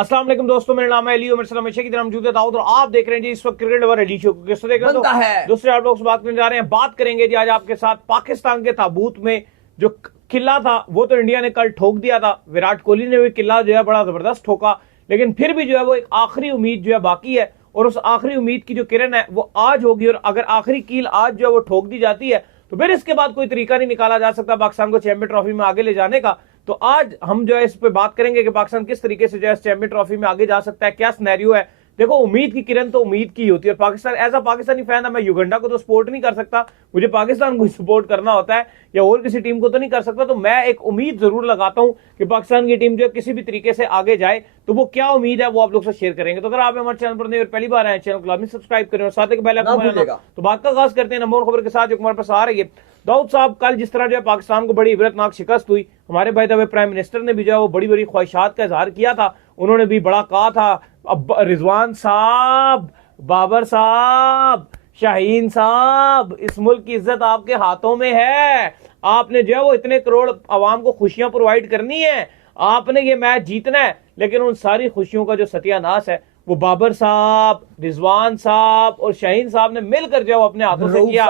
अस्सलाम वालेकुम दोस्तों, मेरा नाम है अली और मेरे साथ हमेशा की तरह मौजूद है दाऊद और आप देख रहे हैं जी इस वक्त क्रिकेट लवर रेडी शो। किस देख रहे हैं दूसरे आप लोग से बात करने जा रहे हैं। बात करेंगे जी आज आपके साथ पाकिस्तान के ताबूत में जो किला था वो तो इंडिया ने कल ठोक दिया था। विराट कोहली ने भी किला जो है बड़ा जबरदस्त ठोका, लेकिन फिर भी जो है वो एक आखिरी उम्मीद जो है बाकी है और उस आखिरी उम्मीद की जो किरण है वो आज होगी। और अगर आखिरी कील आज जो है वो ठोक दी जाती है तो फिर इसके बाद कोई तरीका नहीं निकाला जा सकता पाकिस्तान को चैंपियन ट्रॉफी में आगे ले जाने का। तो आज हम जो है इस पे बात करेंगे कि पाकिस्तान किस तरीके से जो है चैंपियन ट्रॉफी में आगे जा सकता है, क्या सिनेरियो है। देखो, उम्मीद की किरण तो उम्मीद की होती है और Pakistan as a Pakistani fan है, मैं युगांडा को तो सपोर्ट नहीं कर सकता, मुझे पाकिस्तान को सपोर्ट करना होता है या और किसी टीम को तो नहीं कर सकता। तो मैं एक उम्मीद जरूर लगाता हूं कि पाकिस्तान की टीम जो है किसी भी तरीके से आगे जाए। तो वो क्या उम्मीद है वो आप लोग से शेयर करेंगे। तो अगर आप हमारे चैनल पर नहीं और पहली बार आए चैनल को लाजमी सब्सक्राइब करें और साथ ही पहले तो बात का आगाज करते हैं नंबर खबर के साथ जो हमारे पास आ रही है। दाऊद साहब, कल जिस तरह जो है पाकिस्तान को बड़ी इबरतनाक शिकस्त हुई, हमारे भाई दबे प्राइम मिनिस्टर ने भी जो है वो बड़ी बड़ी ख्वाहिशात का इजहार किया था। उन्होंने भी बड़ा कहा था, अब रिजवान साहब, बाबर साहब, शाहीन साहब, इस मुल्क की इज्जत आपके हाथों में है। आपने जो है वो इतने करोड़ आवाम को खुशियां प्रोवाइड करनी है, आपने ये मैच जीतना है। लेकिन उन सारी खुशियों का जो सत्यानाश है वो बाबर साहब, रिजवान साहब और शाहीन साहब ने मिलकर जो है वो अपने हाथों से किया।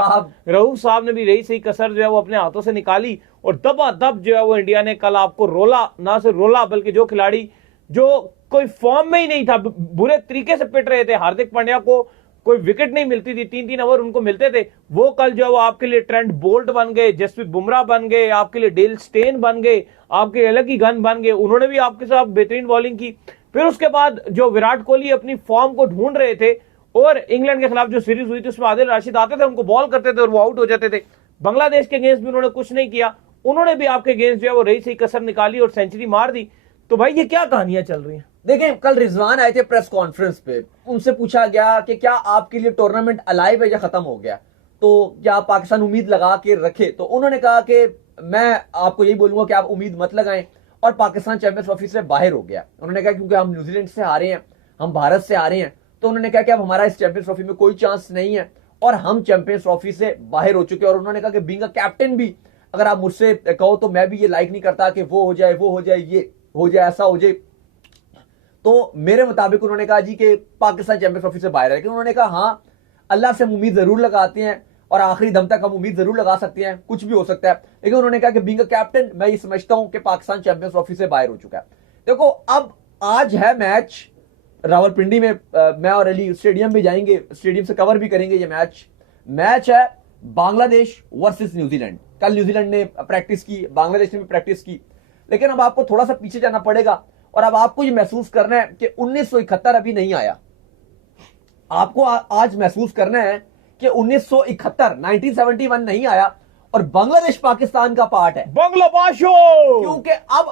रऊफ साहब ने भी रही सही कसर जो है वो अपने हाथों से निकाली और दबा दब जो है वो इंडिया ने कल आपको रोला, ना सिर्फ रोला बल्कि जो खिलाड़ी जो कोई फॉर्म में ही नहीं था, बुरे तरीके से पिट रहे थे, हार्दिक पांड्या को कोई विकेट नहीं मिलती थी, 3-3 ओवर उनको मिलते थे, वो कल जो है वो आपके लिए ट्रेंट बोल्ट बन गए, जसप्रीत बुमराह बन गए, आपके लिए डेल स्टेन बन गए, आपके अलग ही गन बन गए। उन्होंने भी आपके साथ बेहतरीन बॉलिंग की। फिर उसके बाद जो विराट कोहली अपनी फॉर्म को ढूंढ रहे थे और इंग्लैंड के खिलाफ जो सीरीज हुई थी उसमें आदिल राशिद आते थे, उनको बॉल करते थे और वो आउट हो जाते थे। बांग्लादेश के अगेंस्ट भी उन्होंने कुछ नहीं किया, उन्होंने भी आपके अगेंस्ट जो है वो रही सही कसर निकाली और सेंचुरी मार दी। तो भाई ये क्या कहानियां चल रही हैं? देखिए, कल रिजवान आए थे प्रेस कॉन्फ्रेंस पे, उनसे पूछा गया कि क्या आपके लिए टूर्नामेंट अलाइव है या खत्म हो गया, तो क्या पाकिस्तान उम्मीद लगा के रखे। तो उन्होंने कहा कि मैं आपको यही बोलूंगा कि आप उम्मीद मत लगाएं और पाकिस्तान चैंपियंस ट्रॉफी से बाहर हो गया। उन्होंने कहा क्योंकि हम न्यूजीलैंड से हारे हैं, हम भारत से हारे हैं, तो उन्होंने कहा कि अब हमारा इस चैंपियंस ट्रॉफी में कोई चांस नहीं है और हम चैंपियंस ट्रॉफी से बाहर हो चुके हैं। और उन्होंने कहा कि बीइंग अ कैप्टन भी अगर आप मुझसे कहो तो मैं भी ये लाइक नहीं करता कि वो हो जाए, वो हो जाए, ये हो जाए, ऐसा हो जाए। तो मेरे मुताबिक उन्होंने कहा जी कि पाकिस्तान चैंपियंस ट्रॉफी से बाहर है। लेकिन उन्होंने कहा हाँ, अल्लाह से हम उम्मीद जरूर लगाते हैं और आखिरी दम तक हम उम्मीद जरूर लगा सकते हैं, कुछ भी हो सकता है। लेकिन उन्होंने कहा कि बीइंग अ कैप्टन मैं ये समझता हूं कि पाकिस्तान चैंपियंस ट्रॉफी से बाहर हो चुका है। देखो, अब आज है मैच रावलपिंडी में, मैं और अली स्टेडियम भी जाएंगे, स्टेडियम से कवर भी करेंगे ये मैच है बांग्लादेश वर्सेस न्यूजीलैंड। कल न्यूजीलैंड ने प्रैक्टिस की, बांग्लादेश ने भी प्रैक्टिस की, लेकिन अब आपको थोड़ा सा पीछे जाना पड़ेगा और अब आपको ये महसूस करना है कि 1971 अभी नहीं आया। आपको आज महसूस करना है कि 1971 नहीं आया और बांग्लादेश पाकिस्तान का पार्ट है। बांग्लादेशो, क्योंकि अब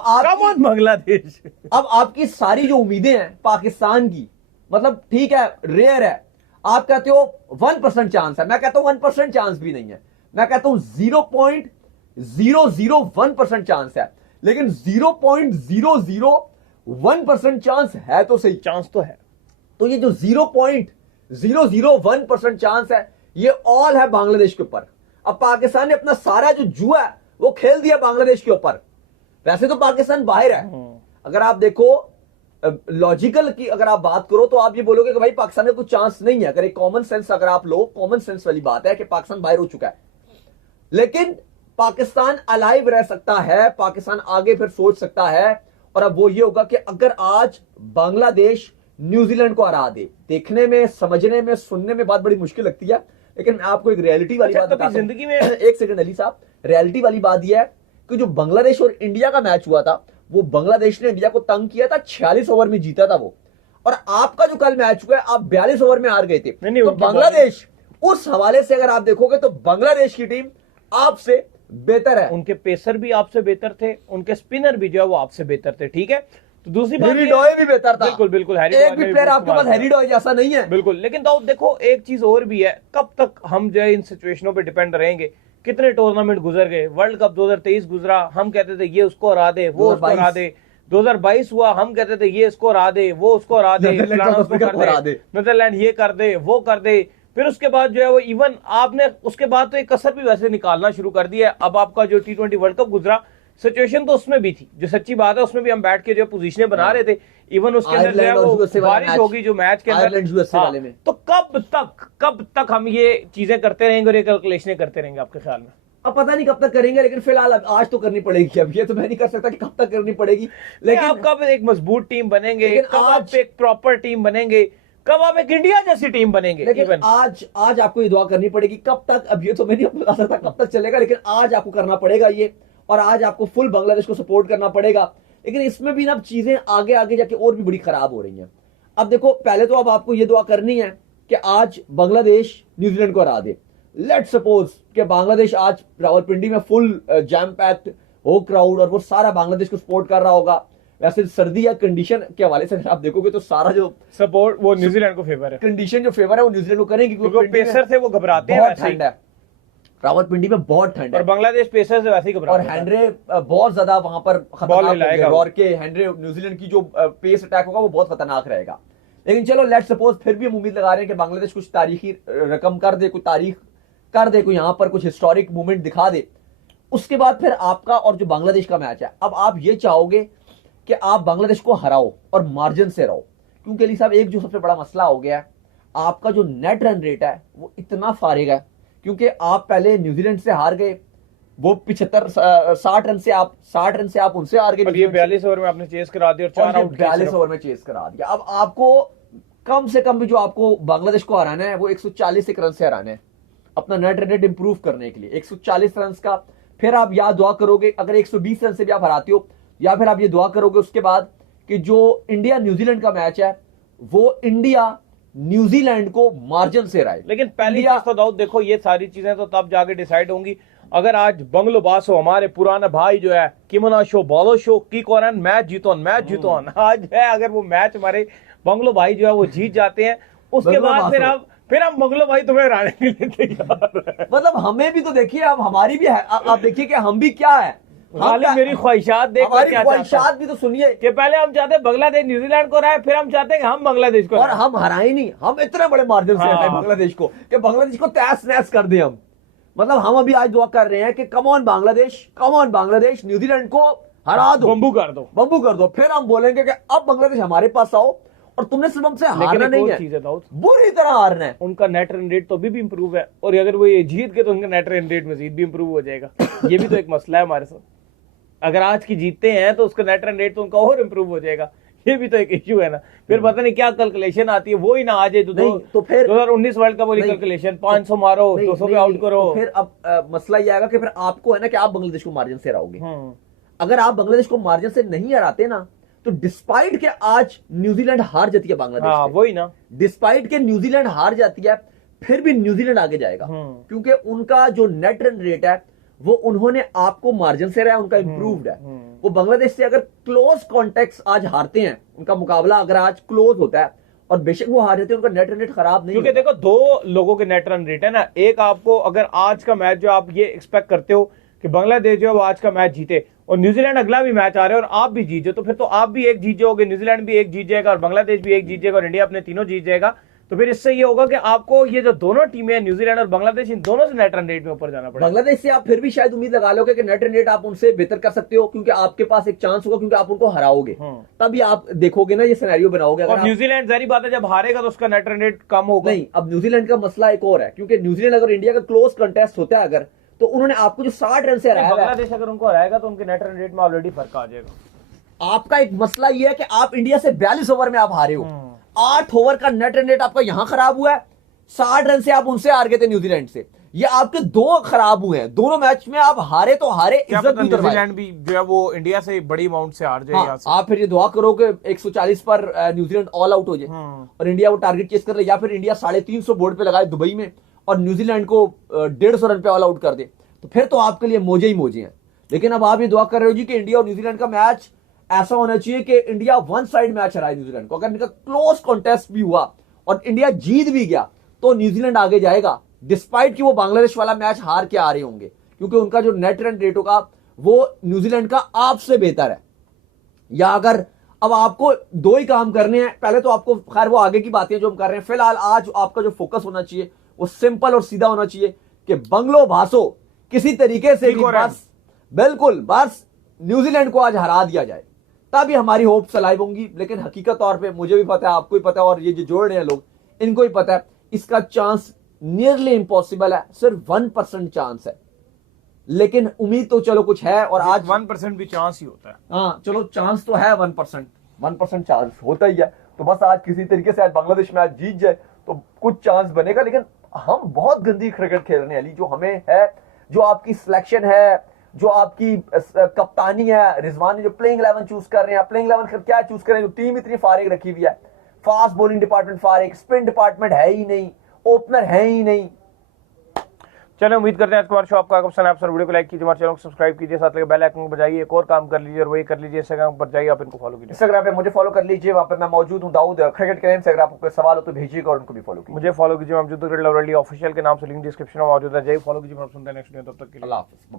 बांग्लादेश, अब आपकी सारी जो उम्मीदें हैं पाकिस्तान की, मतलब ठीक है रेयर है, आप कहते हो 1% चांस है, मैं कहता हूं 1% चांस भी नहीं है, मैं कहता हूं 0.001% चांस है। लेकिन 0.001% चांस है तो सही, चांस तो है। तो ये जो 0.001% चांस है ये ऑल है बांग्लादेश के ऊपर। अब पाकिस्तान ने अपना सारा जो जुआ है वो खेल दिया बांग्लादेश के ऊपर। वैसे तो पाकिस्तान बाहर है, अगर आप देखो लॉजिकल की अगर आप बात करो तो आप ये बोलोगे कि भाई पाकिस्तान में कुछ चांस नहीं है। अगर एक कॉमन सेंस अगर आप लो, कॉमन सेंस वाली बात है कि पाकिस्तान बाहर हो चुका है, लेकिन पाकिस्तान अलाइव रह सकता है, पाकिस्तान आगे फिर सोच सकता है। और अब वो ये होगा कि अगर आज बांग्लादेश न्यूजीलैंड को हरा दे, देखने में, समझने में, सुनने में बात बड़ी मुश्किल लगती है, लेकिन मैं आपको एक रियलिटी वाली बात बताता हूं जिंदगी में। एक सेकंड अली साहब, रियलिटी वाली बात यह है कि जो बांग्लादेश और इंडिया का मैच हुआ था वो बांग्लादेश ने इंडिया को तंग किया था, 46 ओवर में जीता था वो। और आपका जो कल मैच हुआ है आप 42 ओवर में हार गए थे। तो बांग्लादेश उस हवाले से अगर आप देखोगे तो बांग्लादेश की टीम आपसे बेहतर है। उनके पेसर भी आपसे बेहतर थे, उनके स्पिनर भी जो है वो आपसे बेहतर थे, ठीक है। तो दूसरी बात हैरी डॉय भी बेहतर था। बिल्कुल बिल्कुल, एक भी प्लेयर आपके पास हैरी डॉय जैसा नहीं है। बिल्कुल। लेकिन दाऊद देखो, एक चीज और भी है, कब तक हम जो है इन सिचुएशनों पे डिपेंड रहेंगे। कितने टूर्नामेंट गुजर गए, वर्ल्ड कप 2023 गुजरा, हम कहते थे ये उसको हरा दे, वो उसको हरा दे। 2022 हुआ, हम कहते थे ये इसको हरा दे, वो उसको हरा दे, नीदरलैंड ये कर दे, वो कर दे। फिर उसके बाद जो है वो इवन आपने उसके बाद तो एक कसर भी वैसे निकालना शुरू कर दिया है। अब आपका जो T20 वर्ल्ड कप गुजरा, सिचुएशन तो उसमें भी थी, जो सच्ची बात है, उसमें भी हम बैठ के जो पोजीशनें बना रहे थे, इवन उसके अंदर जो है वो बारिश होगी जो मैच के अंदर। वाले में तो कब तक हम ये चीजें करते रहेंगे और ये कैलकुलेशनें करते रहेंगे आपके ख्याल में? अब पता नहीं कब तक करेंगे, लेकिन फिलहाल आज तो करनी पड़ेगी। अब ये तो मैं नहीं कर सकता कि कब तक करनी पड़ेगी, लेकिन आप कब एक मजबूत टीम बनेंगे, कब आप एक प्रॉपर टीम बनेंगे, कब आप एक इंडिया जैसी टीम बनेंगे? लेकिन आज आपको ये दुआ करनी पड़ेगी। कब तक, अब ये तो मैं नहीं बता सकता कब तक चलेगा, लेकिन आज आपको करना पड़ेगा ये, और आज आपको फुल बांग्लादेश को सपोर्ट करना पड़ेगा। लेकिन इसमें भी ना चीजें आगे आगे जाके और भी बड़ी खराब हो रही हैं। अब देखो, पहले तो अब आपको ये दुआ करनी है कि आज बांग्लादेश न्यूजीलैंड को हरा दे। लेट्स सपोज कि बांग्लादेश आज रावलपिंडी में फुल जैम पैक्ड हो क्राउड, और वो सारा बांग्लादेश को सपोर्ट कर रहा होगा। वैसे सर्दी या कंडीशन के हवाले से आप देखोगे तो सारा जो सपोर्ट वो न्यूजीलैंड को फेवर है, कंडीशन जो फेवर है वो न्यूजीलैंड को करेंगे, क्योंकि पेसर से वो घबराते हैं। ठंड है रावलपिंडी में, बहुत ठंड है, और बांग्लादेश पेसर से वैसे ही घबराता है। और हेनरे बहुत ज्यादा वहां पर खतरनाक, और के हेनरे न्यूजीलैंड की जो पेस अटैक होगा वो बहुत खतरनाक रहेगा। लेकिन चलो लेट्स सपोज, फिर भी हम उम्मीद लगा रहे हैं कि बांग्लादेश कुछ तारीखी रकम कर दे, कोई तारीख कर दे, कोई यहाँ पर कुछ हिस्टोरिक मूवमेंट दिखा दे। उसके बाद फिर आपका और जो बांग्लादेश का मैच है, अब आप ये चाहोगे कि आप बांग्लादेश को हराओ और मार्जिन से रहो, क्योंकि अली साहब एक जो सबसे बड़ा मसला हो गया है, आपका जो नेट रन रेट है वो इतना फारिग है, क्योंकि आप पहले न्यूजीलैंड से हार गए, वो 60 रन से आप उनसे हार गए। ये 42 ओवर में आपने चेस करा दिया, और 4 आउट 42 ओवर में चेस करा दिया। अब आपको कम से कम भी जो आपको बांग्लादेश को हराना है वो 140 रन से हराना है, अपना नेट रन रेट इंप्रूव करने के लिए 140 रन का। फिर आप या दुआ करोगे अगर 120 रन से भी आप हराते हो, या फिर आप ये दुआ करोगे उसके बाद कि जो इंडिया न्यूजीलैंड का मैच है वो इंडिया न्यूजीलैंड को मार्जिन से हराए। लेकिन पहली चीज तो दाऊद देखो, ये सारी चीजें तो तब जाके डिसाइड होंगी अगर आज बंगलो बासो हमारे पुराना भाई जो है किमना शो बॉलो शो की कोरन मैच जीतो आज है, अगर वो मैच हमारे बंगलो भाई जो है वो जीत जाते हैं, उसके बाद फिर हम बंगलो भाई तुम्हें हराने के लिए तैयार। मतलब हमें भी तो देखिए, अब हमारी भी है, आप देखिए कि हम भी क्या है, मेरी ख्वाहिशात देख, हमारी ख्वाहिशात भी तो सुनिए कि पहले हम चाहते हैं बांग्लादेश न्यूजीलैंड को हराए, फिर हम चाहते हैं हम बांग्लादेश को, और हम हराए नहीं, हम इतने बड़े मार्जिन से हराए बांग्लादेश को कि बांग्लादेश को तहस नहस कर दे हम। मतलब हम अभी आज दुआ कर रहे हैं कि कम ऑन बांग्लादेश न्यूजीलैंड को हरा दो, बम्बू कर दो। फिर हम बोलेंगे कि अब बांग्लादेश हमारे पास आओ, और तुमने सिर्फ हमसे हारना नहीं है, बुरी तरह हारना है। उनका नेट रन रेट तो अभी भी इंप्रूव है, और अगर वो ये जीत के तो उनका नेट रन रेट मजीद भी इंप्रूव हो जाएगा। ये भी तो एक मसला है हमारे साथ, अगर आज की जीतते हैं तो उसका नेट रन रेट तो उनका और इंप्रूव हो जाएगा। ये भी तो एक इश्यू है ना, फिर पता नहीं क्या कैलकुलेशन आती है, वो ही ना आ जाए तो फिर 2019 वर्ल्ड कप वाली कैलकुलेशन 500 मारो 200 पे आउट करो। तो फिर अब मसला ये आएगा कि फिर आपको है ना कि आप बांग्लादेश को मार्जिन से हराओगे। अगर आप बांग्लादेश को मार्जिन से नहीं हराते ना, तो डिस्पाइट के आज न्यूजीलैंड हार जाती है बांग्लादेश से, वही ना, डिस्पाइट के न्यूजीलैंड हार जाती है, फिर भी न्यूजीलैंड आगे जाएगा, क्योंकि उनका जो नेट रन रेट है वो उन्होंने आपको मार्जिन से रहा है, उनका इंप्रूव्ड है। वो बांग्लादेश से अगर क्लोज कॉन्टेक्ट आज हारते हैं, उनका मुकाबला अगर आज क्लोज होता है और बेशक वो हार जाते हैं, उनका नेट रन रेट खराब नहीं, क्योंकि देखो दो लोगों के नेट रन रेट है ना। एक आपको अगर आज का मैच जो आप ये एक्सपेक्ट करते हो कि बांग्लादेश जो है वो आज का मैच जीते, और न्यूजीलैंड अगला भी मैच आ रहा है और आप भी जीत जाओ, तो फिर तो आप भी एक जीत जाओगे, न्यूजीलैंड भी एक जीत जाएगा, और बांग्लादेश भी एक जीत जाएगा, और इंडिया अपने तीनों जीत जाएगा। तो फिर इससे ये होगा कि आपको ये जो दोनों टीमें हैं न्यूजीलैंड और बांग्लादेश, इन दोनों से नेट रन रेट में ऊपर जाना पड़ेगा। बांग्लादेश से आप फिर भी शायद उम्मीद लगा लोगे कि नेट रन रेट आप उनसे बेहतर कर सकते हो, क्योंकि आपके पास एक चांस होगा, क्योंकि आप उनको हराओगे, तभी आप देखोगे ना ये सिनेरियो बनाओगे। और न्यूजीलैंड जारी बात है जब हारेगा तो उसका नेट रन रेट कम होगा। नहीं, अब न्यूजीलैंड का मसला एक और है, क्योंकि न्यूजीलैंड अगर इंडिया का क्लोज कंटेस्ट होता है अगर, तो उन्होंने आपको जो 60 रन से हराया, बांग्लादेश अगर उनको हराएगा तो उनके नेट रन रेट में ऑलरेडी फर्क आ जाएगा। आपका एक मसला ये है कि आप इंडिया से 42 ओवर में आप हारे हो, 8 ओवर का नेट रन रेट आपका यहां खराब हुआ है, 60 रन से आप उनसे हार गए थे न्यूजीलैंड से, ये आपके दो खराब हुए हैं, दोनों मैच में आप हारे तो हारे, इज्जत भी न्यूजीलैंड भी जो है वो इंडिया से बड़ी अमाउंट से हार जाए। आप फिर ये दुआ करो कि 140 पर न्यूजीलैंड ऑल आउट हो जाए और इंडिया वो टारगेट चेस कर ले, या फिर इंडिया 350 बोर्ड पे लगाए दुबई में और न्यूजीलैंड को 150 रन पे ऑल आउट कर दे, तो फिर तो आपके लिए मौजे ही मौजे हैं। लेकिन अब आप ये दुआ कर रहे हो जी कि इंडिया और न्यूजीलैंड का मैच ऐसा होना चाहिए कि इंडिया वन साइड मैच हराए न्यूजीलैंड को। अगर इनका क्लोज कॉन्टेस्ट भी हुआ और इंडिया जीत भी गया तो न्यूजीलैंड आगे जाएगा, डिस्पाइट कि वो बांग्लादेश वाला मैच हार के आ रहे होंगे, क्योंकि उनका जो नेट रन रेट होगा वो न्यूजीलैंड का आपसे बेहतर है। या अगर अब आपको दो ही काम करने हैं, पहले तो आपको, खैर वो आगे की बातें जो हम कर रहे हैं, फिलहाल आज आपका जो फोकस होना चाहिए वो सिंपल और सीधा होना चाहिए कि बंगलो भासो किसी तरीके से भी बस, बिल्कुल बस न्यूजीलैंड को आज हरा दिया जाए तभी हमारी होप्स अलाइव होंगी। लेकिन हकीकत तौर पे मुझे भी पता है, आपको भी पता है, और ये जो जोड़ रहे हैं लोग इनको भी पता है, इसका चांस नियरली इम्पॉसिबल है। सिर्फ 1% चांस है, लेकिन उम्मीद तो चलो कुछ है। और आज 1% भी चांस ही होता है। हाँ चलो, चांस तो है 1% चांस होता ही है। तो बस आज किसी तरीके से आज बांग्लादेश मैच जीत जाए तो कुछ चांस बनेगा। लेकिन हम बहुत गंदी क्रिकेट खेलने वाली जो हमें है, जो आपकी सिलेक्शन है, जो आपकी कप्तानी है, रिजवान ने जो प्लेइंग 11 चूज कर रहे हैं, प्लेइंग 11 क्या चूज कर रहे हैं, जो टीम इतनी फारिग रखी हुई है, फास्ट बॉलिंग डिपार्टमेंट फारिग, स्पिन डिपार्टमेंट है ही नहीं, ओपनर है ही नहीं। चलो उम्मीद करते हैं आज हमारा शो आपका पसंद है। आप सर वीडियो को लाइक कीजिए, हमारे चैनल को सब्सक्राइब कीजिए, साथ लगे बेल आइकन को बजाइए। एक और काम कर लीजिए और वही कर लीजिए, इंस्टाग्राम पर जाइए, आप इनको फॉलो कीजिए। इंस्टाग्राम पे मुझे फॉलो कर लीजिए, वहां पे मैं मौजूद हूं, दाऊद क्रिकेट के नेम से। अगर आपको कोई सवाल हो तो भेजिएगा और उनको भी फॉलो कीजिए। मुझे फॉलो कीजिए, मौजूद क्रिकेट लवली ऑफिशियल के नाम से, लिंक डिस्क्रिप्शन में मौजूद है। जय फॉलो कीजिए। हम सुनते हैं नेक्स्ट वीडियो, तब तक के लिए अल्लाह हाफिज़।